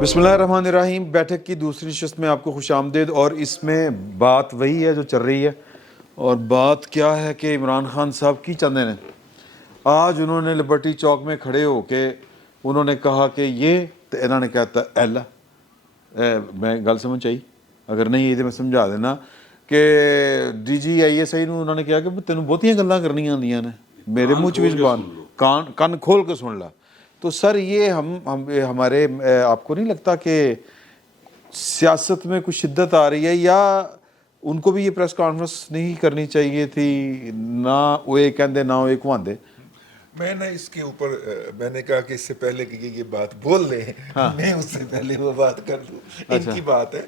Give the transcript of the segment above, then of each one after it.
बिस्मिल्लाहिर्रहमानिर्रहीम। बैठक की दूसरी नशस्त में आपको खुश आमदीद। और इसमें बात वही है जो चल रही है, और बात क्या है कि इमरान खान साहब की चंदे ने आज उन्होंने लिबर्टी चौक में खड़े होके उन्होंने कहा कि ये तो इन्होंने कहता एल मैं गल समझ आई, अगर नहीं ये तो मैं समझा देना कि DGISI ਨੂੰ उन्होंने कहा कि तेन बहुतियां गल्लां करनियां आंदियां ने, मेरे मुँह च भी जबान कान खोल के सुन ला। तो सर ये हम हमारे आपको नहीं लगता कि सियासत में कुछ शिद्दत आ रही है, या उनको भी ये प्रेस कॉन्फ्रेंस नहीं करनी चाहिए थी? ना वो एक कहते ना वो एक वांदे। मैं ना इसके ऊपर मैंने कहा कि इससे पहले कि ये बात बोल लें, हाँ। मैं उससे पहले वो बात कर लूँ। अच्छा। इनकी बात है,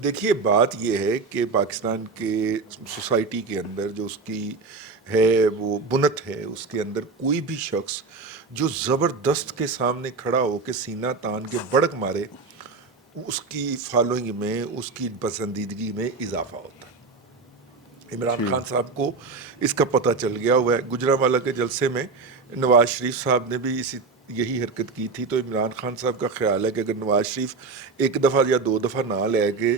देखिए बात ये है कि पाकिस्तान के सोसाइटी के अंदर जो उसकी है वो बुनत है, उसके अंदर कोई भी शख्स जो ज़बरदस्त के सामने खड़ा हो के सीना तान के बड़क मारे, उसकी फॉलोइंग में, उसकी पसंदीदगी में इजाफा होता है। इमरान खान साहब को इसका पता चल गया हुआ है। गुजरांवाला के जलसे में नवाज शरीफ साहब ने भी यही हरकत की थी। तो इमरान खान साहब का ख्याल है कि अगर नवाज शरीफ एक दफ़ा या दो दफ़ा ना ले गए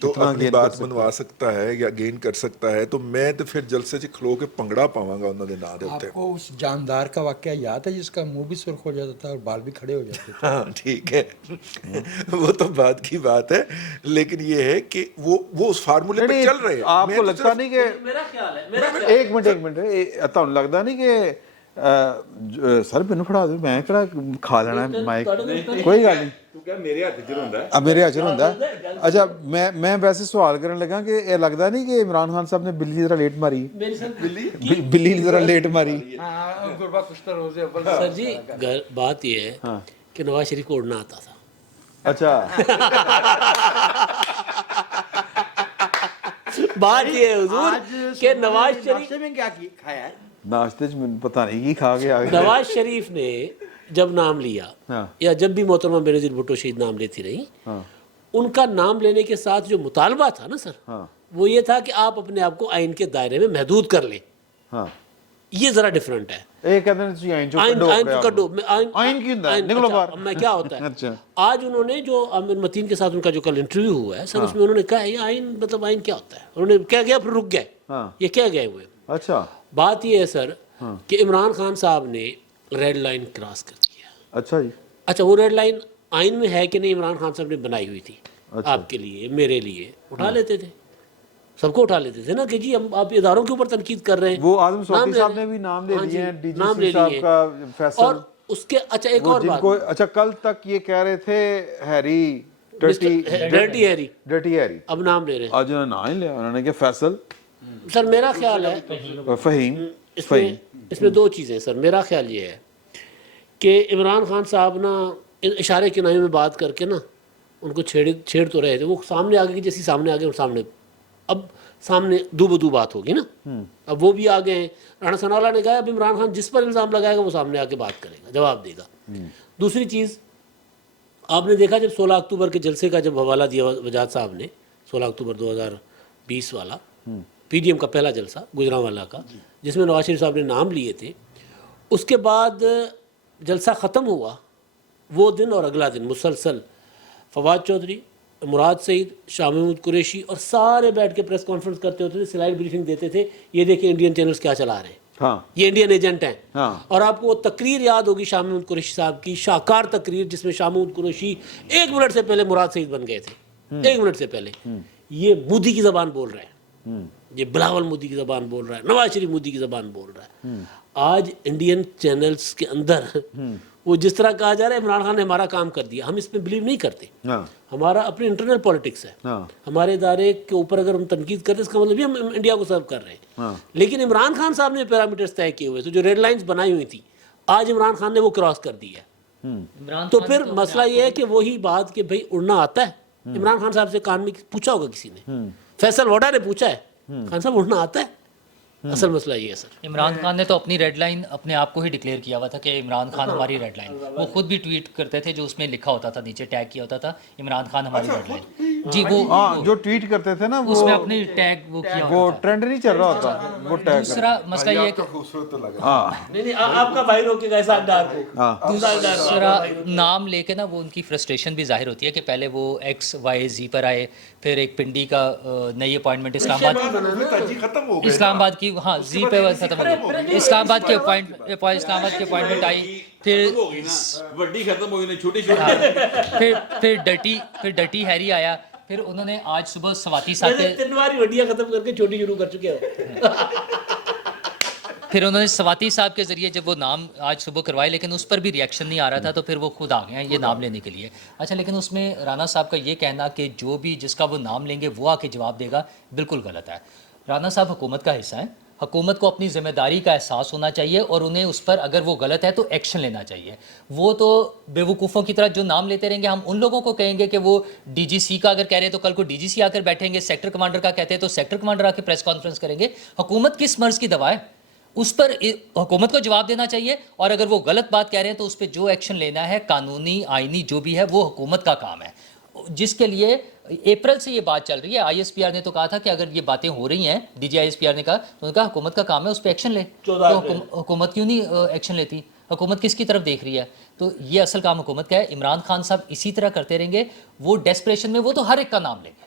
तो अपनी बात मनवा सकता है या गेन कर सकता है, तो मैं तो फिर जलसे से खलो के पंगड़ा पावांगा उन्होंने ना दे उत्ते। आपको उस जानदार का वाकया याद है जिसका मुंह भी सुर्ख हो जाता था और बाल भी खड़े हो जाते थे? हाँ ठीक है, वो तो बात की बात है, लेकिन ये है कि वो उस फार्मूले पे चल रहे हैं। आपको लगता नहीं कि मेरा ख्याल है एक मिनट तुहानू लगता नहीं कि सर मैनू फड़ा दो, मैं किहड़ा खा लेना माइक, कोई गल नहीं, तू क्या मेरे हाथ च हुंदा है, मेरे हाथ च हुंदा है। अच्छा मैं वैसे सवाल करन लगा कि ये लगता नहीं कि इमरान खान साहब ने बिल्ली की तरह लेट मारी, बिल्ली की तरह लेट मारी? सर जी बात ये है कि नवाज शरीफ को उड़ना आता था। अच्छा बात ये है हुजूर कि नवाज शरीफ में क्या खाया है? नाश्ते च पता नहीं की खा के आ गए। नवाज शरीफ ने जब नाम लिया, हाँ। या जब भी मोहतरमा बेनज़ीर भुट्टो शहीद नाम लेती रही, हाँ। उनका नाम लेने के साथ जो मुतालबा था ना सर, हाँ। वो ये था कि आप अपने आप को आइन के दायरे में महदूद कर लें। हाँ। ये जरा डिफरेंट है। एक कहते हैं जी आइन जो आइन कड्डो आइन की होता है, निकलो बाहर। मैं क्या होता है? अच्छा। आज उन्होंने जो आमिर मतीन के साथ उनका जो कल इंटरव्यू हुआ है सर, उसमें उन्होंने कहा है ये आइन मतलब आइन क्या होता है, उन्होंने क्या गया फिर रुक गए। हाँ। ये क्या गए हुए? अच्छा बात ये है सर कि इमरान खान साहब ने रेड लाइन क्रॉस कर दिया। अच्छा जी। अच्छा वो रेड लाइन आइन में है कि नहीं? इमरान खान साहब ने बनाई हुई थी। अच्छा। आपके लिए मेरे लिए उठा लेते थे, सबको उठा लेते थे ना कि जी हम आप इदारों के ऊपर तनकीद कर रहे हैं। वो आजम सौदी साहब ने भी नाम ले लिए हैं, DGC साहब का फैसल। और उसके अच्छा एक और बात, अच्छा कल तक ये कह रहे थे हैरी डर्टी हैरी, अब नाम ले रहे हैं। आज उन्होंने नाम ही लिया, उन्होंने कहा फैसल। सर मेरा ख्याल है फहीम इसमें दो चीज़ें सर। मेरा ख्याल ये है कि इमरान खान साहब ना इशारे किनारे में बात करके ना उनको छेड़ तो रहे थे। वो सामने आगे की जैसी सामने आगे, सामने अब सामने दो बदू बात होगी ना। अब वो भी आ गए हैं। राणा सनाउल्लाह ने कहा अब इमरान खान जिस पर इल्ज़ाम लगाएगा वो सामने आके बात करेगा, जवाब देगा। दूसरी चीज़ आपने देखा जब 16 अक्टूबर के जलसे का जब हवाला दिया वजाद साहब ने, 16 अक्टूबर 2020 वाला PDM का पहला जलसा गुजरांवाला का, जिसमें नवाज शरीफ साहब ने नाम लिए थे, उसके बाद जलसा ख़त्म हुआ वो दिन और अगला दिन मुसलसल फवाद चौधरी, मुराद सईद, शाह महमूद कुरैशी और सारे बैठ के प्रेस कॉन्फ्रेंस करते होते थे, स्लाइड ब्रीफिंग देते थे। ये देखिए इंडियन चैनल्स क्या चला रहे हैं, हाँ। ये इंडियन एजेंट हैं। हाँ। और आपको वो तकरीर याद होगी शाह महमूद कुरैशी साहब की, शाहकार तकरीर, जिसमें शाह महमूद कुरैशी 1 मिनट से पहले मुराद सईद बन गए थे। 1 मिनट से पहले ये मोदी की ज़बान बोल रहे हैं, ये बिलावल मोदी की ज़बान बोल रहा है, नवाज शरीफ मोदी की ज़बान बोल रहा है। आज इंडियन चैनल्स के अंदर वो जिस तरह कहा जा रहा है इमरान खान ने हमारा काम कर दिया, हम इसमें बिलीव नहीं करते। हाँ। हमारा अपनी इंटरनल पॉलिटिक्स है। हाँ। हमारे इदारे के ऊपर अगर हम तनकीद करते हैं इसका मतलब भी हम इंडिया को सर्व कर रहे हैं। हाँ। लेकिन इमरान खान साहब ने पैरामीटर्स तय किए हुए थे, जो रेड लाइंस बनाई हुई थी, आज इमरान खान ने वो क्रॉस कर दी है। तो फिर मसला ये है कि वही बात कि भाई उड़ना आता है। इमरान खान साहब से कान में पूछा होगा किसी ने, फैसल वोडा ने पूछा है, खान साहब उड़ना आता है? असल मसला ये है सर। इमरान खान ने तो अपनी रेड लाइन अपने आप को ही डिक्लेयर किया हुआ था कि इमरान खान हमारी रेड लाइन। वो खुद भी ट्वीट करते थे, जो उसमें लिखा होता था, नीचे टैग किया होता था इमरान खान हमारी रेड लाइन। जी वो हाँ जो ट्वीट करते थे ना वो उसमें अपनी टैग वो किया वो हुआ था। ट्रेंड नहीं चल रहा होता वो टैग दूसरा मसला ये है कि खूबसूरत तो लगा। हाँ नहीं नहीं आपका भाई रोकेगा इस डार को। हाँ दूसरा नाम लेके ना वो उनकी फ्रस्ट्रेशन भी जाहिर होती है कि पहले वो XYZ पर आए, फिर एक पिंडी का नई अपॉइंटमेंट इस्लामाबाद जी खत्म हो गए। इस्लामाबाद की, हाँ जी पे खत्म हो गई, इस्लामाबाद की अपॉइंटमेंट आई, फिर ਵੱਡੀ ਖਤਮ ਹੋਈ ਨੇ ਛੋਟੀ ਛੋਟੀ हाँ, फिर डटी हैरी आया, फिर उन्होंने आज सुबह स्वाति साहब के 3 बार वड्डियां खत्म करके छोटी शुरू कर चुके हो। फिर उन्होंने स्वाति साहब के ज़रिए जब वो नाम आज सुबह करवाए, लेकिन उस पर भी रिएक्शन नहीं आ रहा था, तो फिर वो खुद आ गए हैं ये नाम लेने के लिए। अच्छा, लेकिन उसमें राना साहब का ये कहना कि जो भी जिसका वो नाम लेंगे वो आके जवाब देगा, बिल्कुल गलत है। राना साहब हुकूमत का हिस्सा है, हुकूमत को अपनी ज़िम्मेदारी का एहसास होना चाहिए और उन्हें उस पर अगर वो गलत है तो एक्शन लेना चाहिए। वो तो बेवकूफ़ों की तरह जो नाम लेते रहेंगे, हम उन लोगों को कहेंगे कि वो DGC का अगर कह रहे हैं तो कल को DGC आकर बैठेंगे, सेक्टर कमांडर का कहते हैं तो सेक्टर कमांडर आकर प्रेस कॉन्फ्रेंस करेंगे। हुकूमत किस मर्ज़ की दवा है, उस पर हुकूमत को जवाब देना चाहिए, और अगर वो गलत बात कह रहे हैं तो उस पर जो एक्शन लेना है कानूनी आइनी जो भी है वो हुकूमत का काम है, जिसके लिए अप्रैल से ये बात चल रही है। ISPR ने तो कहा था कि अगर ये बातें हो रही हैं, DG ISPR ने कहा, तो उनका हुकूमत का काम है उस पर एक्शन ले। तो हुकूमत क्यों नहीं एक्शन लेती, हुकूमत किसकी तरफ देख रही है? तो ये असल काम हुकूमत का है। इमरान खान साहब इसी तरह करते रहेंगे, वो डेस्परेशन में वो तो हर एक का नाम लेंगे,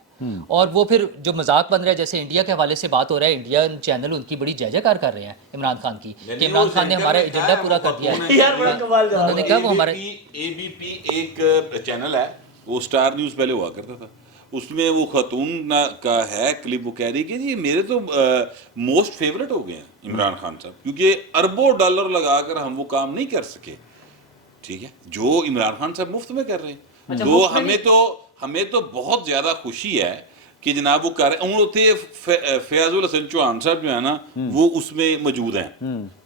और वो फिर जो मजाक बन रहा है, जैसे इंडिया के हवाले से बात हो रहा है, इंडियन चैनल उनकी बड़ी जय जयकार कर रहे हैं इमरान खान की कि इमरान खान ने हमारा एजेंडा पूरा कर दिया है। यार बड़ा कमाल जवाब। उन्होंने कहा वो हमारे ABP एक चैनल है, वो स्टार न्यूज़ पहले हुआ करता था, उसमें वो खातून का है क्लिप, वो कह रही कि जी मेरे तो मोस्ट फेवरेट हो गए हैं इमरान खान साहब, क्योंकि अरबों डॉलर लगाकर हम वो काम नहीं कर सके, ठीक है, जो इमरान खान साहब मुफ्त में कर रहे हैं। तो हमें तो बहुत ज़्यादा खुशी है कि जनाब वो कर रहे हैं। फयाजुल हसन चौहान साहब जो है ना वो उसमें मौजूद हैं,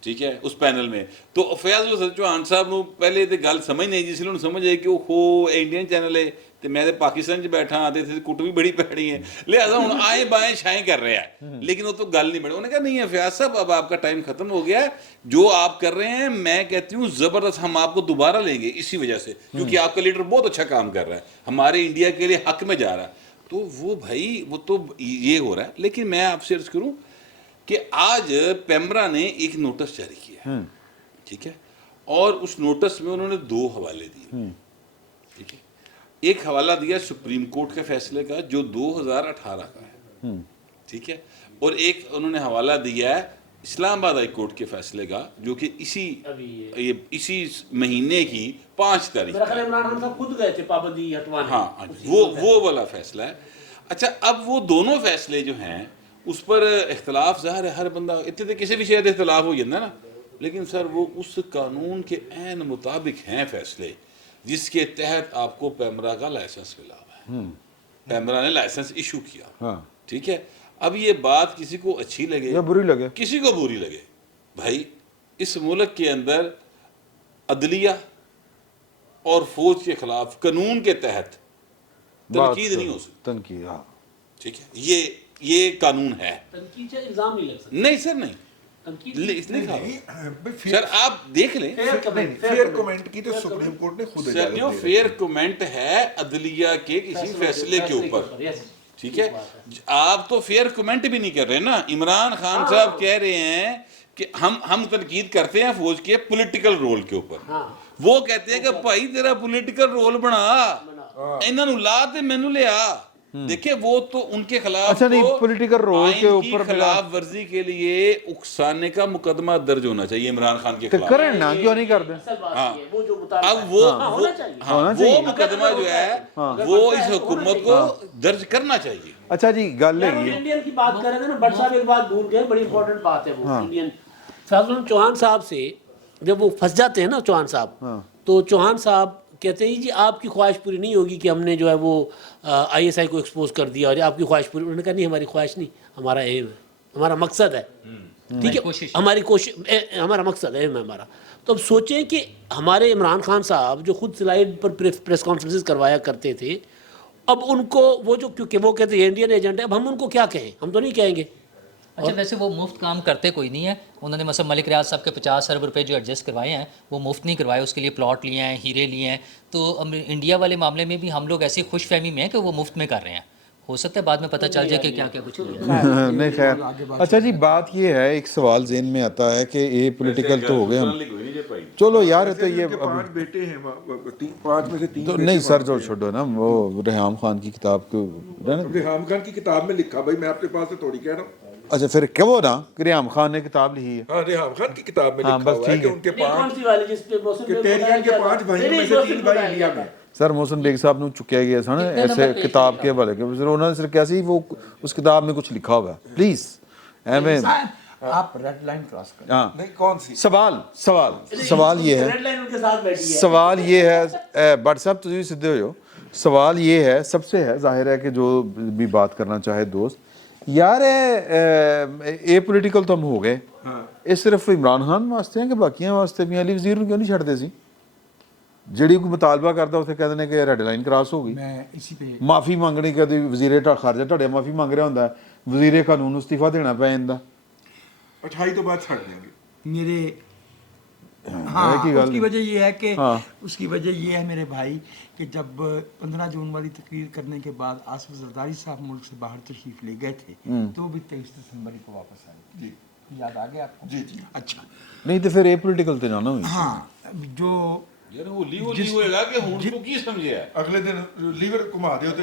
ठीक है, उस पैनल में। तो फयाजुल हसन चौहान साहब को पहले तो गल समझ नहीं, जिसलिए उन्होंने समझ आए कि वो इंडियन चैनल है, तो मैं तो पाकिस्तान च बैठा आते थे, कुट भी बड़ी पैड़ी है, लिहाजा हूँ आए बाएँ छाएँ कर रहे हैं, लेकिन वो तो गल नहीं बनी। उन्होंने कहा नहीं है फयाज साहब, अब आपका टाइम खत्म हो गया है, जो आप कर रहे हैं मैं कहती हूँ ज़बरदस्त, हम आपको दोबारा लेंगे इसी वजह से, क्योंकि आपका लीडर बहुत अच्छा काम कर रहा है, हमारे इंडिया के लिए हक में जा रहा है। तो वो भाई वो तो ये हो रहा है। लेकिन मैं आपसे अर्ज करूं कि आज पेमरा ने एक नोटिस जारी किया, ठीक है, और उस नोटिस में उन्होंने 2 हवाले दिए, ठीक है। एक हवाला दिया सुप्रीम कोर्ट के फैसले का जो 2018 का है, ठीक है, और एक उन्होंने हवाला दिया है इस्लामाबाद हाई कोर्ट के फैसले का जो कि इसी महीने की 5 तारीख मेरा ख्याल है इमरान खान साहब खुद गए थे पाबंदी हटवाने। हाँ, वो वाला फैसला है। अच्छा, अब वो दोनों फैसले जो हैं उस पर इख्तलाफ ज़ाहिर है, हर बंदा इतने तो किसी भी शायद इख्तलाफ हो जाता ना, लेकिन सर वो उस कानून के ऐन मुताबिक हैं फैसले जिसके तहत आपको पेमरा का लाइसेंस मिला हुआ है, पेमरा ने लाइसेंस इशू किया, ठीक है। अब ये बात किसी को अच्छी लगे या बुरी लगे, किसी को बुरी लगे, भाई इस मुल्क के अंदर अदलिया और फौज के खिलाफ कानून के तहत तनकीद नहीं हो सकती, तनकीद, हाँ ठीक है, ये कानून है। तनकीद से इल्जाम नहीं लग सकता, नहीं सर, नहीं सर, आप देख लें, फेयर कमेंट की तो सुप्रीम कोर्ट ने खुद सर जो फेयर कमेंट है अदलिया के किसी फैसले के ऊपर, ठीक है, आप तो फेयर कमेंट भी नहीं कर रहे ना। इमरान खान साहब कह रहे हैं कि हम तनकीद करते हैं फौज के पॉलिटिकल रोल के ऊपर, वो कहते हैं कि भाई तेरा पॉलिटिकल रोल बना, इन्होंने ला ते मैनू लिया। देखिए वो तो उनके खिलाफ, अच्छा नहीं, पॉलिटिकल रोल के ऊपर खिलाफ वर्जी के लिए उकसाने का मुकदमा दर्ज होना चाहिए इमरान खान के खिलाफ। करें ना, क्यों नहीं करते? अब वो मुकदमा जो है वो इस हुकूमत को दर्ज करना चाहिए। अच्छा जी, गल है इंडियन की बात कर रहे थे ना, बट साहब एक बात भूल गए, बड़ी इंपॉर्टेंट बात है वो इंडियन। फैजल चौहान साहब से जब वो फंस जाते हैं ना चौहान साहब, तो चौहान साहब कहते हैं जी आपकी ख्वाहिश पूरी नहीं होगी कि हमने जो है वो ISI को एक्सपोज कर दिया, और आपकी ख्वाहिश पूरी। उन्होंने कहा नहीं, हमारी ख्वाहिश नहीं, हमारा एम है, हमारा मकसद है, ठीक है, हमारी कोशिश, हमारा मकसद है, एम है हमारा। तो अब सोचें कि हमारे इमरान खान साहब जो खुद स्लाइड पर प्रेस कॉन्फ्रेंसेस करवाया करते थे, अब उनको वो जो, क्योंकि वो कहते हैं इंडियन एजेंट है, अब हम उनको क्या कहें? हम तो नहीं कहेंगे, اچھا ویسے وہ مفت کام کرتے کوئی نہیں ہے. انہوں نے مثلا ملک ریاض صاحب کے 50 ارب روپے جو ایڈجسٹ کروائے ہیں وہ مفت نہیں کروائے, اس کے لیے پلاٹ لیے ہیں, ہیرے لیے ہیں. تو انڈیا والے معاملے میں بھی ہم لوگ ایسی خوش فہمی میں ہیں کہ وہ مفت میں کر رہے ہیں. ہو سکتا ہے بعد میں پتہ چل جائے کہ کیا کیا کچھ کیا. نہیں خیر. اچھا جی بات یہ ہے, ایک سوال ذہن میں آتا ہے کہ یہ پولیٹیکل تو ہو گئے ہم, چلو یار تو یہ 5 بیٹے ہیں, 5 میں سے 3 تو نہیں سر جو چھوڑو نا, وہ ریحام خان کی کتاب کو ریحام خان کی کتاب میں لکھا, بھائی میں آپ کے پاس سے تھوڑی کہہ رہا ہوں. اچھا پھر کیا وہ نا کہ ریحام خان نے کتاب لکھی ہے. ہاں ریحام خان کی کتاب میں ہاں، لکھا بس ہوا ہے ٹھیک کہ ہے. ان کے کون 5 سی والی جس پہ محسن کہ بیگ ٹیریان کے بتایا 5 بھائیوں نہیں، میں سے محسن 3 بھائی بتایا انڈیا گیا. میں. سر محسن بیگ صاحب نے چکیا گیا سا نا ایسے کتاب کے حوالے کے, پھر انہوں نے صرف کیسی وہ اس کتاب میں کچھ لکھا ہوا ہے. پلیز آپ ریڈ لائن کراس کریں. ہاں نہیں کون سی سوال یہ ہے, ریڈ لائن ان کے ساتھ بیٹھی ہے. سوال یہ ہے بٹ صاحب تجھے سدھے ہو جاؤ. سوال یہ ہے سب سے ہے, ظاہر ہے کہ جو بھی بات کرنا چاہے دوست, یار اے پولیٹیکل تو ہم ہو گئے, یہ صرف عمران خان واسطے ہیں کہ باقیاں واسطے بھی علی وزیر کیوں نہیں چھڑتے سی؟ جڑی کوئی مطالبہ کرتا اسے کہہ دینے کہ ریڈ لائن کراس ہو گئی. میں اسی پہ معافی منگنی کدی وزیر خارجہ ٹھڑے معافی منگ رہا ہوں, وزیر قانون استعفیٰ دینا پہ جاتا. 28 تو بعد چھڑ دیں گے. میرے ہاں اس کی وجہ یہ ہے کہ اس کی وجہ یہ ہے میرے بھائی کہ جب 15 جون والی تقریر کرنے کے بعد آصف زرداری صاحب ملک سے باہر تشریف لے گئے تھے تو بھی 23 دسمبر کو واپس آئے. جی یاد آ گیا آپ کو؟ جی جی. اچھا نہیں تو پھر اے پولیٹیکل تو جانا ہوئی. ہاں جو یار وہ لی ہوئے گا کہ ہن کو کی سمجھے ہے. اگلے دن لیور گھما دے ہوتے.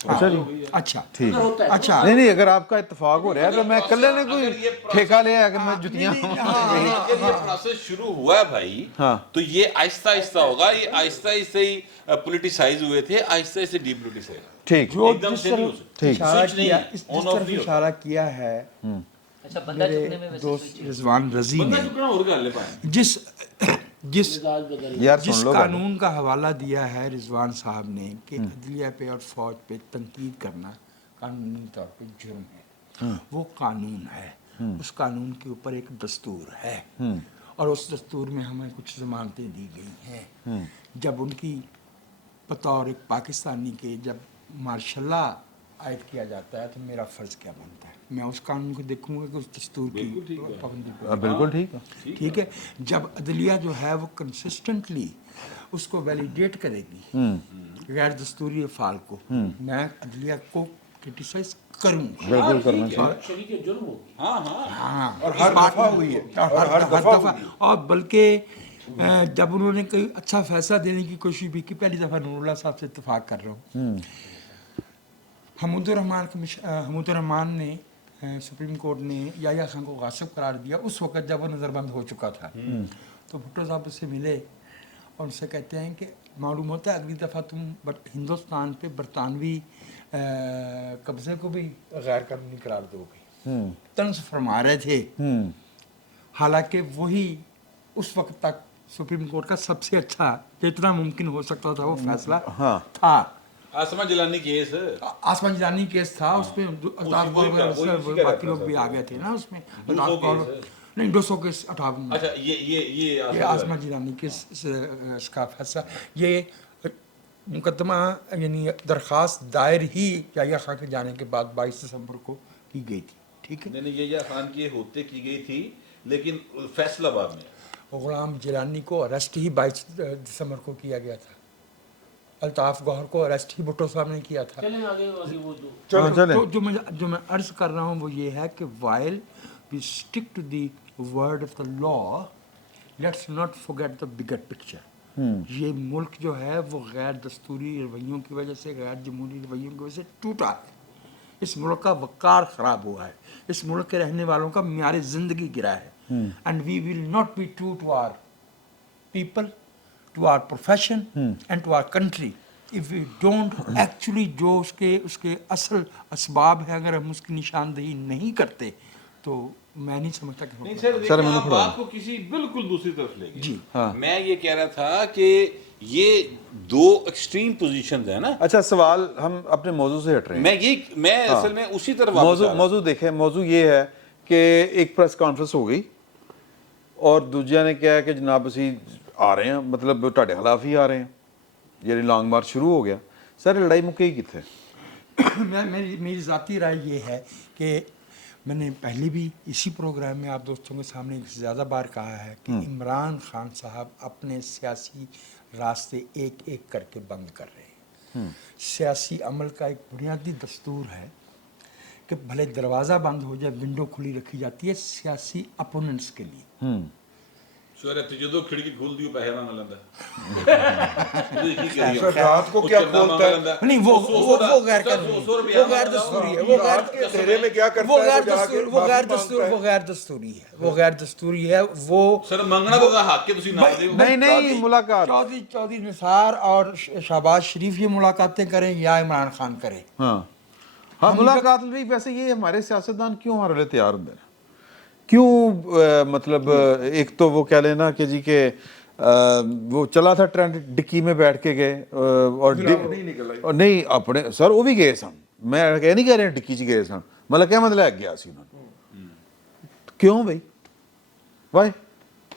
اچھا جی اچھا ٹھیک ہے. اچھا نہیں اگر آپ کا اتفاق ہو رہا ہے تو میں کلے نے کوئی ٹھیکہ لیا ہے کہ میں جتیاں اگر یہ پروسیس شروع ہوا ہے بھائی تو یہ آہستہ آہستہ ہوگا. یہ آہستہ آہستہ ہی پولیٹیسائز ہوئے تھے, آہستہ آہستہ ڈی پولیٹیسائز. ٹھیک جو ایک دم جس سے نہیں ہو طرف سکتا. اشارہ سوئچ نہیں کیا ہے, جس on off طرف نہیں ہوتا. اشارہ کیا ہے اچھا بندہ چکنے میں میرے ویسے دوست رضوان رضی بندہ نے چکنا اور گل ہے بھائی. یار جس سن لو قانون کا حوالہ دیا ہے رضوان صاحب نے کہ عدلیہ پہ اور فوج پہ تنقید کرنا قانونی طور پہ جرم ہے, وہ قانون ہے, اس قانون کے اوپر ایک دستور ہے اور اس دستور میں ہمیں کچھ ضمانتیں دی گئی ہیں. جب ان کی بطور ایک پاکستانی کے جب مارشاء اللہ عائد کیا جاتا ہے تو میرا فرض کیا بنتا ہے, میں اس قانون کو دیکھوں گا کہ اس دستور کی پابندی بالکل ٹھیک ہے. ٹھیک ہے. جب عدلیہ جو ہے وہ کنسسٹنٹلی اس کو ویلیڈیٹ کرے گی غیر دستوری افعال کو, میں عدلیہ کو کرٹیسائز کروں گا. بالکل کرنا چاہیے. شریک جرم ہوگی. ہاں اور ہر دفعہ ہوئی ہے. ہر دفعہ. اور بلکہ جب انہوں نے کوئی اچھا فیصلہ دینے کی کوشش بھی کی, پہلی دفعہ نور اللہ صاحب سے اتفاق کر رہا ہوں, حمود الرحمان نے سپریم کورٹ نے یحییٰ خان کو غاصب قرار دیا اس وقت جب وہ نظر بند ہو چکا تھا. تو بھٹو صاحب اس سے ملے اور ان سے کہتے ہیں کہ معلوم ہوتا ہے اگلی دفعہ تم ہندوستان پہ برطانوی قبضے کو بھی غیر قانونی قرار دو گے. طنز فرما رہے تھے, حالانکہ وہی اس وقت تک سپریم کورٹ کا سب سے اچھا جتنا ممکن ہو سکتا تھا وہ فیصلہ تھا. آسما جلانی کیس آسمان جلانی کیس تھا, اس میں الطاف گور باقی لوگ بھی آ گئے تھے نا اس میں. الطاف گور نہیں 200 کیس 58. اچھا یہ آسمان جلانی کیس اس کا فیصلہ, یہ مقدمہ یعنی درخواست دائر ہی یحییٰ خان کے جانے کے بعد 22 دسمبر کو کی گئی تھی. ٹھیک ہے. نہیں یحییٰ خان کی ہوتے کی گئی تھی لیکن فیصلہ بعد میں. غلام جیلانی کو اریسٹ ہی 22 دسمبر کو کیا گیا تھا. الطاف گوہر کو اریسٹ ہی بھٹو صاحب نے کیا تھا. تو جو میں عرض کر رہا ہوں وہ یہ ہے کہ while we stick to the word of the law, let's not forget the bigger picture. یہ ملک جو ہے وہ غیر دستوری رویوں کی وجہ سے, غیر جمہوری رویوں کی وجہ سے ٹوٹا ہے. اس ملک کا وقار خراب ہوا ہے, اس ملک کے رہنے والوں کا معیار زندگی گرا ہے. And we will not be true to our people, to our profession and to our country if we don't actually جو اس کے اصل اسباب ہیں اگر ہم اس کی نشاندہی نہیں کرتے تو میں نہیں سمجھتا کہ نہیں سر آپ بات کو کسی بالکل دوسری طرف لے گئے. جی میں یہ کہہ رہا تھا کہ یہ دو ایکسٹریم پوزیشنز ہیں نا. اچھا سوال ہم اپنے موضوع سے ہٹ رہے ہیں. میں اصل میں اسی طرف واپس موضوع دیکھیں. موضوع یہ ہے کہ ایک پریس کانفرنس ہو گئی اور دوجیا نے کہا کہ جناب اسی آ رہے ہیں, مطلب ٹاڈے خلاف ہی آ رہے ہیں, یعنی لانگ مارچ شروع ہو گیا. سر لڑائی مکے ہی کتنے؟ میری ذاتی رائے یہ ہے کہ मैंने पहले भी इसी प्रोग्राम में आप दोस्तों के सामने ज़्यादा बार कहा है कि इमरान खान साहब अपने सियासी रास्ते एक एक करके बंद कर रहे हैं। सियासी अमल का एक बुनियादी दस्तूर है कि भले दरवाज़ा बंद हो जाए, विंडो खुली रखी जाती है सियासी अपोनेंट्स के लिए। ਸਵੇਰੇ ਤੇ ਜਦੋਂ ਖਿੜਕੀ ਖੁੱਲਦੀ ਉਹ ਪੈਸੇ ਮੰਗ ਲੈਂਦਾ सर रात को क्या खोलता है? नहीं वो गैर कानूनी, वो गैर दस्तूरी है, वो गैर रात के अंधेरे में क्या करता वो है? गैर वो जाके दस्तूर वो गैर माफी दस्तूर मांगता है। वो गैर दस्तूरी है, वो गैर दस्तूरी है। वो ਸਰ ਮੰਗਣਾ ਤਾਂ ਹੱਕ ਕੇ ਤੁਸੀਂ ਨਾ ਦਿਓ नहीं मुलाकात, चौधरी निसार और शहबाज शरीफ ये मुलाकातें करें या इमरान खान करे। हाँ मुलाकात भी। वैसे ये हमारे सियासतदान क्यों हमारे लिए तैयार होते हैं? क्यों मतलब एक तो वो कह लेना कि जी के वो चला था ट्रेंड, डिक्की में बैठ के गए और नहीं अपने सर वो भी गए सन, मैं कह नहीं कह रहे डिक्की च गए सन, मतलब क्या मतलब गया सी उन्होंने। क्यों भाई? वाई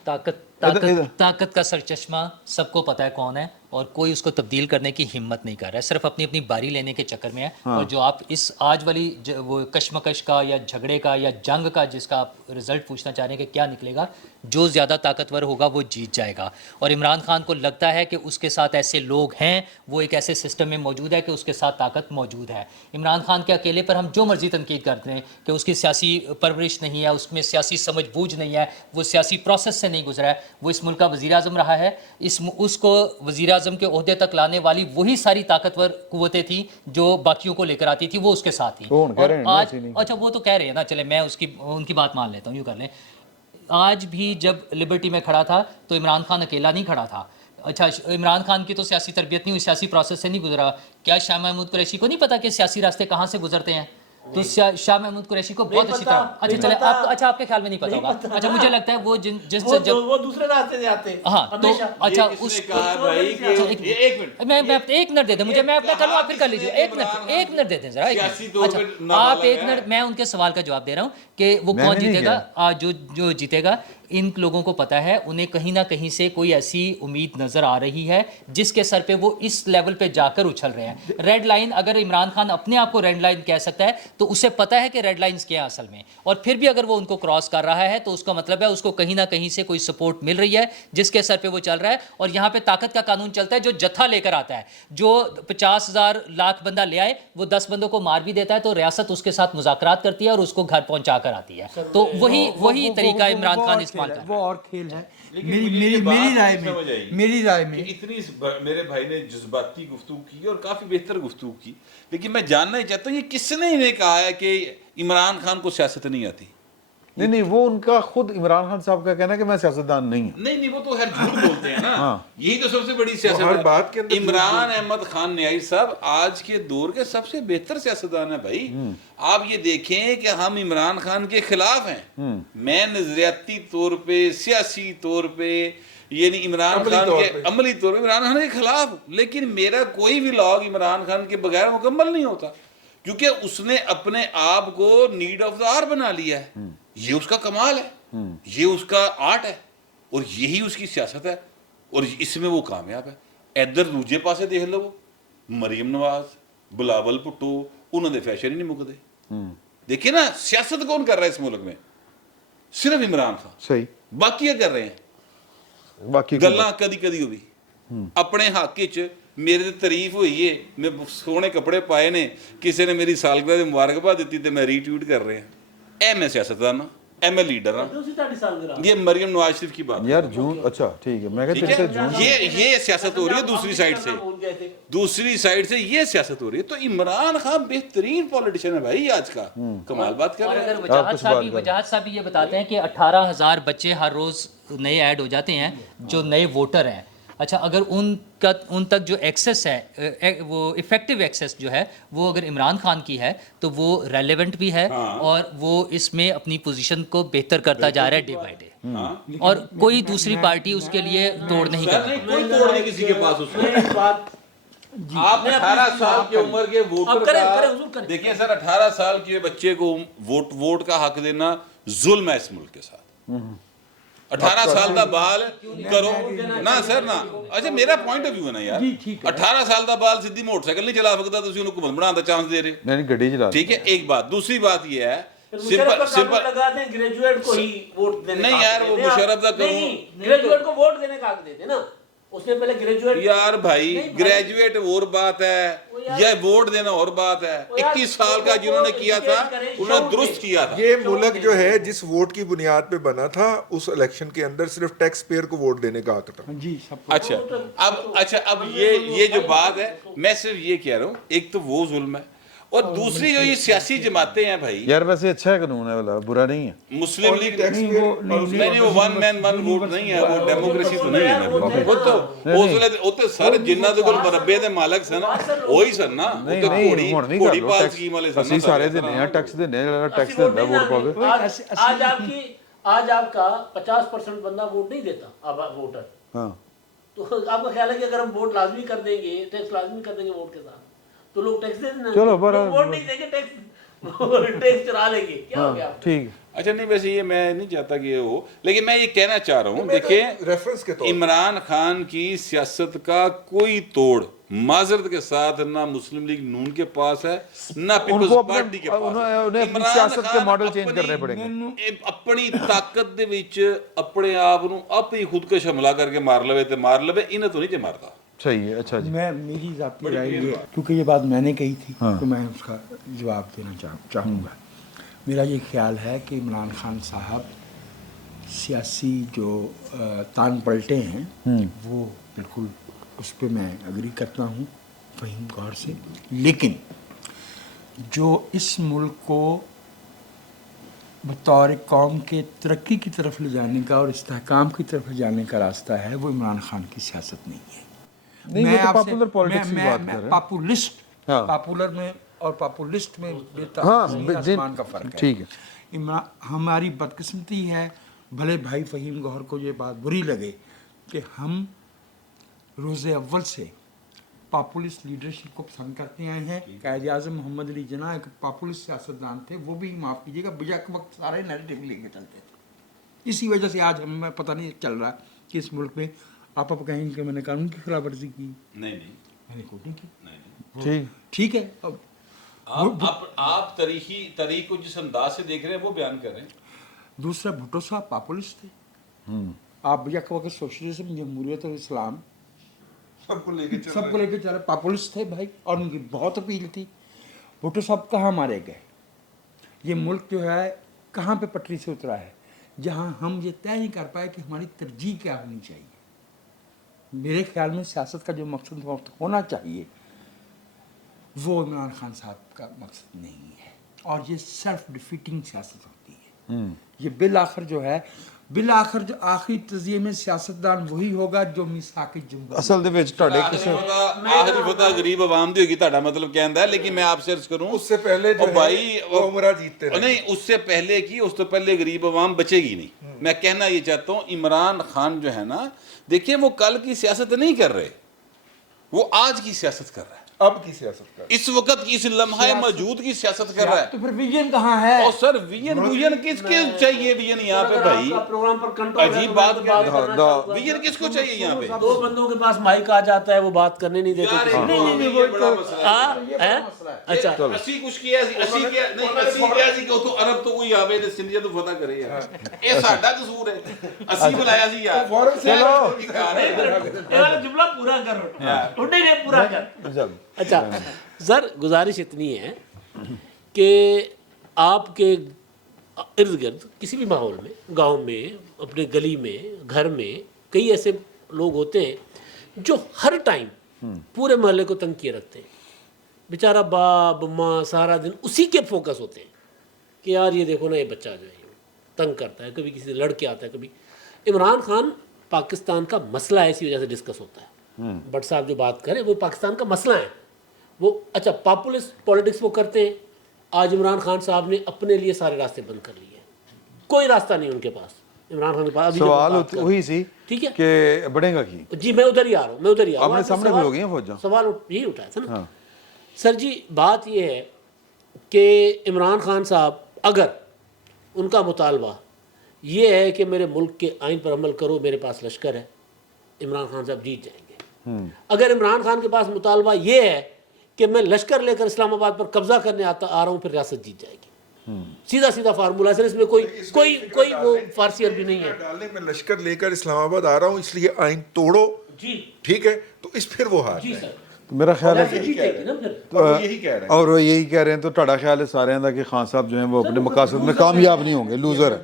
ताकत का सरचश्मा सबको पता है कौन है, और कोई उसको तब्दील करने की हिम्मत नहीं कर रहा है, सिर्फ अपनी अपनी बारी लेने के चक्कर में है। और जो आप इस आज वाली वो कश्मकश का या झगड़े का या जंग का जिसका आप रिजल्ट पूछना चाह रहे हैं कि क्या निकलेगा, जो ज़्यादा ताकतवर होगा वो जीत जाएगा। और इमरान खान को लगता है कि उसके साथ ऐसे लोग हैं, वो एक ऐसे सिस्टम में मौजूद है कि उसके साथ ताकत मौजूद है। इमरान खान के अकेले पर हम जो मर्जी तनकीद करते हैं कि उसकी सियासी परवरिश नहीं है, उसमें सियासी समझ बूझ नहीं है, वो सियासी प्रोसेस से नहीं गुजरा है, वो इस मुल्क का वज़ीर आज़म रहा है, उसको वज़ीर आज़म के ओहदे तक लाने वाली वही सारी ताकतवर कुव्वतें थी जो बाकियों को लेकर आती थी, वो उसके साथ थी। और आज अच्छा वो तो कह रहे हैं ना, चले मैं उनकी बात मान लेता हूँ, यूँ कर लें। आज भी जब लिबर्टी में खड़ा था तो इमरान खान अकेला नहीं खड़ा था। अच्छा इमरान खान की तो सियासी तरबियत नहीं हुई, सियासी प्रोसेस से नहीं गुजरा। क्या शाह महमूद कुरैशी को नहीं पता कि सियासी रास्ते कहाँ से गुजरते हैं? तो शाह महमूद कुरैशी को बहुत अच्छी तरह अच्छा चले आपको अच्छा आपके ख्याल में नहीं पता होगा। अच्छा मुझे लगता है वो जिस जब वो दूसरे रास्ते से आते हैं। हाँ तो अच्छा उस कहा भाई कि एक मिनट मैं एक मिनट दे दें मुझे, मैं अपना करूँ आप फिर कर लीजिए। एक मिनट दे दें जरा। अच्छा आप एक मिनट, मैं उनके सवाल का जवाब दे रहा हूँ कि वो कौन जीतेगा। जो जीतेगा इन लोगों को पता है, उन्हें कहीं ना कहीं से कोई ऐसी उम्मीद नजर आ रही है जिसके सर पे वो इस लेवल पे जाकर उछल रहे हैं। रेड लाइन, अगर इमरान खान अपने आप को रेड लाइन कह सकता है तो उसे पता है कि रेड लाइंस क्या है असल में, और फिर भी अगर वो उनको क्रॉस कर रहा है तो उसका मतलब है उसको कहीं ना कहीं से कोई सपोर्ट मिल रही है जिसके सर पे वो चल रहा है। और यहाँ पे ताकत का कानून चलता है, जो जत्था लेकर आता है, जो 50,000 लाख बंदा ले आए वो 10 बंदों को मार भी देता है तो रियासत उसके साथ मुज़ाकरात करती है और उसको घर पहुंचा कर आती है। तो वही तरीका इमरान खान इस्तेमाल कर रहा है। वो और खेल है। मेरी राय में इतनी मेरे भाई ने जज्बाती गुफ्तगू की और काफी बेहतर गुफ्तगू की, लेकिन मैं जानना ही चाहता हूँ ये किसने इन्हें कहा है कि इमरान खान को सियासत नहीं आती? नहीं वो उनका खुद इमरान खान साहब का कहना है कि मैं सियासतदान नहीं हूँ। नहीं वो तो हर झूठ बोलते हैं ना। यही तो सबसे बड़ी सियासत हर है। बात के अंदर इमरान अहमद खान न्याई साहब आज के दौर के सबसे बेहतर सियासतदान है भाई। आप ये देखें कि हम इमरान खान के खिलाफ हैं, मैं नजरियाती तौर पे, सियासी तौर पे, यानी इमरान खान के अमली तौर पे इमरान खान के खिलाफ, लेकिन मेरा कोई भी लॉग इमरान खान के बगैर मुकम्मल नहीं होता, क्योंकि उसने अपने आप को नीड ऑफ द आवर बना लिया है। ये उसका कमाल है, ये उसका आर्ट है, और यही उसकी सियासत है, और इसमें वो कामयाब है। इधर दूजे पासे देख लो, मरियम नवाज, बिलावल भुट्टो, उन्होंने फैशन ही नहीं मुकते। देखिए ना, सियासत कौन कर रहा है इस मुल्क में? सिर्फ इमरान खान। सही। बाकी क्या कर रहे हैं? बाकी गल्लां कदी कदी होगी अपने हक च मेरे ते तारीफ हुई है, मैं सोहने कपड़े पाए ने, किसी ने मेरी सालगिरह दी मुबारकबाद दी तो मैं रीट्वीट कर रहे हैं। ए मैं सियासतदान हां, ए मैं लीडर हां। ये मरियम नवाज शरीफ की बात यार जून, अच्छा ठीक है, मैं कहता हूं ये सियासत हो रही है दूसरी साइड से ये सियासत हो रही है। तो इमरान खान बेहतरीन पॉलिटिशियन है भाई आज का, कमाल बात कर और रहे हैं। अगर वजाहत साहब भी ये बताते हैं कि 18,000 बच्चे हर रोज नए ऐड हो जाते हैं जो नए वोटर हैं। अच्छा अगर उन तक जो एक्सेस है, वो इफेक्टिव एक्सेस जो है वो अगर इमरान खान की है तो वो रेलेवेंट भी है, और वो इसमें अपनी पोजीशन को बेहतर करता जा रहा है डे बाय डे, और कोई दूसरी पार्टी उसके लिए तोड़ नहीं कर रही। कोई तोड़ नहीं किसी के पास उसका। आप 18 साल की उम्र के वोटर का देखिए सर, 18 साल के बच्चे को वोट का हक देना जुल्म है इस मुल्क के साथ। 18 साल का बाल करो ना सर ना। अच्छा मेरा पॉइंट ऑफ व्यू है ना यार, 18 साल का बाल सीधी मोटरसाइकिल नहीं चला सकता, तुम हुकूमत बनाने का चांस दे रहे। नहीं गड्डी चला। ठीक है, एक बात। दूसरी बात यह है सिंपल लगा दें ग्रेजुएट को ही वोट देने नहीं का यार, हक वो देते हैं। मुशर्रफ दा करूं। नहीं, ग्रेजुएट को वोट देने का हक देते ना, उसने पहले ग्रेजुएट यार भाई नहीं भाई। ग्रेजुएट और बात है, यह वोट देना और बात है। वो यार, 21 साल का वो जिन्होंने किया था educate करें, उन्होंने शौक दुरुस्त से। किया था। ये मुल्क जो है जिस वोट की बुनियाद पे बना था, उस इलेक्शन के अंदर सिर्फ टैक्स पेयर को वोट देने का हक था। जी सब अच्छा अब ये जो बात है, मैं सिर्फ ये कह रहा हूँ, एक तो वो जुल्म है और दूसरी जो ये सियासी जमातें हैं भाई, यार वैसे अच्छा है कानून है वाला, बुरा नहीं है। मुस्लिम लीग टैक्स नहीं, पेयर वो- नहीं वो वन मैन वन वोट नहीं है, वो डेमोक्रेसी तो नहीं है ना। वो तो सारे जिन्ना ਦੇ ਕੋਲ ਮਰੱਬੇ ਦੇ ਮਾਲਕ ਸਨ ਉਹੀ ਸਨ ਨਾ, ਉਹ ਨਹੀਂ ਤੇ ਨਹੀਂ ਘੋੜੀ ਹੁਣ ਨਹੀਂ ਘੋੜੀ ਕਰ ਪਾਲ ਲੋ ਸਕੀਮ ਵਾਲੇ ਸਨ ਅਸੀਂ ਸਾਰੇ ਦਿੰਦੇ ਆ ਟੈਕਸ ਦਿੰਦੇ ਆ, ਜਿਹੜਾ ਟੈਕਸ ਦਿੰਦਾ ਵੋਟ ਪਾਵੇ। आज आपका 50% बंदा वोट नहीं देता, अब वोटर, हाँ तो आपका ख्याल है कि अगर हम वोट लाजमी कर देंगे, टैक्स लाजमी कर देंगे वोट के साथ, तो लोग टैक्स दे देना, चलो, बराबर। लोग वोट नहीं देंगे, टैक्स चुरा लेंगे, क्या हो गया हाँ ठीक है। अच्छा नहीं, वैसे ये मैं नहीं चाहता कि ये हो, लेकिन मैं ये कहना चाह रहा हूँ, देखिए रेफरेंस के तौर पे। इमरान खान की सियासत का कोई तोड़ माजरत के साथ ना मुस्लिम लीग नून के पास है ना पीपल्स उनको पार्टी के पास उन्हें है। अपनी इमरान सियासत के खान मॉडल चेंज अपनी- करने पड़ेंगे। अपनी ताकत ਦੇ ਵਿੱਚ ਆਪਣੇ ਆਪ ਨੂੰ ਆਪ ਹੀ ਖੁਦਕਸ਼ ਹਮਲਾ ਕਰਕੇ ਮਾਰ ਲਵੇ ਤੇ ਮਾਰ ਲਵੇ, ਇਹਨਾਂ ਤੋਂ ਨਹੀਂ ਜੇ ਮਾਰਦਾ। सही है, अच्छा जी। मैं मेरी ज़ाती राय ये, क्योंकि ये बात मैंने कही थी हाँ। तो मैं उसका जवाब देना चाहूँगा। मेरा ये ख्याल है कि इमरान खान साहब सियासी जो तान पलटे हैं वो बिल्कुल उस पर मैं अग्री करता हूँ फ़हीम गौर से, लेकिन जो इस मुल्क को बतौर कौम के तरक्की की तरफ ले जाने का और इस्तेहकाम की तरफ ले जाने का रास्ता है, वो इमरान खान की सियासत नहीं है। नहीं, ये तो popular politics की बात कर रहे हैं। पॉपुलिस्ट, हाँ। पॉपुलर में और पॉपुलिस्ट में हाँ, आसमान का फर्क है। ठीक है। हमारी बदकिस्मती है, भले भाई फ़हीम गौहर को ये बात बुरी लगे कि हम रोज़े अव्वल से पॉपुलिस्ट लीडरशिप को पसंद करते आए हैं। कायद आज़म मोहम्मद अली जिन्ना एक पॉपुलिस्ट सियासतदान थे, वो भी माफ़ कीजिएगा बिजा के वक्त सारे नैरेटिव लेके चलते थे। इसी वजह से आज हमें पता नहीं चल रहा कि इस मुल्क में आप कहेंगे कि मैंने कानून की खिलाफ वर्जी की, नहीं मैंने कोई नहीं की। ठीक ठीक है, अब आप तारीख को जिस अंदाज से देख रहे हैं वो बयान कर रहे हैं। दूसरा भुट्टो साहब पॉपुलिस्ट थे। आप भैया के वक्त सोशलिज्म, जमहूरियत और इस्लाम सबको लेके चल सबको लेके चल रहे, पॉपुलिस्ट थे भाई, और उनकी बहुत अपील थी। भुट्टो साहब कहाँ मारे गए? ये मुल्क जो है कहाँ पे पटरी से उतरा है, जहाँ हम ये तय नहीं कर पाए कि हमारी तरजीह क्या होनी चाहिए। मेरे ख्याल में सियासत का जो मकसद होना चाहिए वो इमरान खान साहब का मकसद नहीं है, और ये सेल्फ डिफीटिंग सियासत होती है। ये बिल आखिर जो है, बिल आखिर जो आखिरी तजिए में सियासतदान वही होगा जो मिसाक जुम्बा असल ਦੇ ਵਿੱਚ ਤੁਹਾਡੇ ਕਿਸੇ आखिरी फतह गरीब आवाम दी होगी, ਤੁਹਾਡਾ मतलब कहता है, लेकिन मैं आपसे अर्ज करूं उससे पहले जो और है, भाई वो उमरा जीतते रहे। नहीं, उससे पहले की, उस तो पहले गरीब आवाम बचेगी नहीं। मैं कहना ये चाहता हूं, इमरान खान जो है ना, देखिए वो कल की सियासत नहीं कर रहे, वो आज की सियासत कर रहा है, अब की सियासत का इस वक्त की, इस लम्हा मौजूद की सियासत कर रहा है। तो फिर विजन कहाँ है? और सर विजन किसके चाहिए? विजन यहाँ पे भाई प्रोग्राम पर कंट्रोल अजीब बात विजन किसको चाहिए यहाँ पे? दो बंदों के पास माइक आ जाता है, वो बात करने नहीं देते यार, किसी को। नहीं, ये बड़ा मसला है। अच्छा, ਅਸੀਂ ਕੁਛ ਕਿਹਾ ਸੀ, ਅਸੀਂ ਕਿਹਾ ਸੀ ਕਿ ਉਥੋਂ ਅਰਬ ਤੋਂ ਕੋਈ ਆਵੇ ਤੇ ਸਿੰਧੀਆ ਤੋਂ ਫਤਹ ਕਰੇ ਯਾਰ, ਇਹ ਸਾਡਾ ਕਸੂਰ ਹੈ, ਅਸੀਂ ਬੁਲਾਇਆ ਸੀ ਯਾਰ। ये वाला जुमला पूरा करो, नहीं पूरा कर। अच्छा सर, गुजारिश इतनी है कि आपके इर्द गिर्द किसी भी माहौल में, गांव में, अपने गली में, घर में, कई ऐसे लोग होते हैं जो हर टाइम पूरे मोहल्ले को तंग किए रखते हैं। बेचारा बाप माँ सारा दिन उसी के फोकस होते हैं कि यार ये देखो ना, ये बच्चा जो है तंग करता है, कभी किसी से लड़के आता है, कभी। इमरान खान पाकिस्तान का मसला है, इसी वजह से डिस्कस होता है। भट्ट साहब जो बात करें वो पाकिस्तान का मसला है, वो अच्छा पॉपुलिस्ट पॉलिटिक्स वो करते हैं। आज इमरान खान साहब ने अपने लिए सारे रास्ते बंद कर लिए, कोई रास्ता नहीं उनके पास। इमरान खान के पास अभी जो सवाल बात कर- वही सी ठीक है कि बढ़ेगा की जी, मैं उधर ही आ रहा हूँ, मैं उधर ही आ रहा हूँ। आपने आपने सामने सवाल- भी हो गई हैं फौजां। सवाल यही उठाया था ना। हाँ। सर जी, बात ये है कि इमरान खान साहब, अगर उनका मुतालबा ये है कि मेरे मुल्क के आइन पर अमल करो, मेरे पास लश्कर है, इमरान खान साहब जीत जाएंगे। अगर इमरान खान के पास मुतालबा ये है कि मैं लश्कर लेकर इस्लामाबाद पर कब्जा करने आ रहा हूँ, फिर रियासत जीत जाएगी। सीधा सीधा फार्मूला है सर, इसमें कोई वो फारसी अरबी नहीं है डालने में लश्कर लेकर इस्लामाबाद आ रहा हूँ इसलिए आइन तोड़ो, जी ठीक है, तो इस फिर वो हार जी है। सर, तो मेरा ख्याल है ऐसे जीतेगी ना फिर। और वो यही कह रहे हैं। और वो यही कह रहे हैं, तो ਤੁਹਾਡਾ ਖਿਆਲ ਹੈ ਸਾਰਿਆਂ ਦਾ ਕਿ ਖਾਨ ਸਾਹਿਬ जो हैं वो अपने मकासद में कामयाब नहीं होंगे, लूज़र है।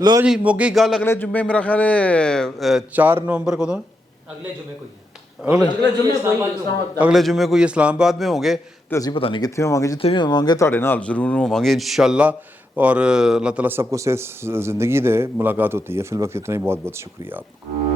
लो जी मुक्की गल, अगले जुम्मे मेरा ख्याल है 4 नवंबर को, अगले जुमे को ही है। ਅਗਲੇ ਜੁਮੇ ਕੋਈ ਇਸਲਾਮਾਬਾਦ में होंगे तो ਅਸੀਂ ਪਤਾ ਨਹੀਂ ਕਿੱਥੇ ਹੋਵਾਂਗੇ, ਜਿੱਥੇ ਵੀ ਹੋਵਾਂਗੇ ਤੁਹਾਡੇ ਨਾਲ ਜ਼ਰੂਰ ਹੋਵਾਂਗੇ इंशाल्लाह। और अल्लाह ताला सबको से ज़िंदगी दे, मुलाकात होती है। फिल वक्त इतना ही, बहुत बहुत शुक्रिया आपका।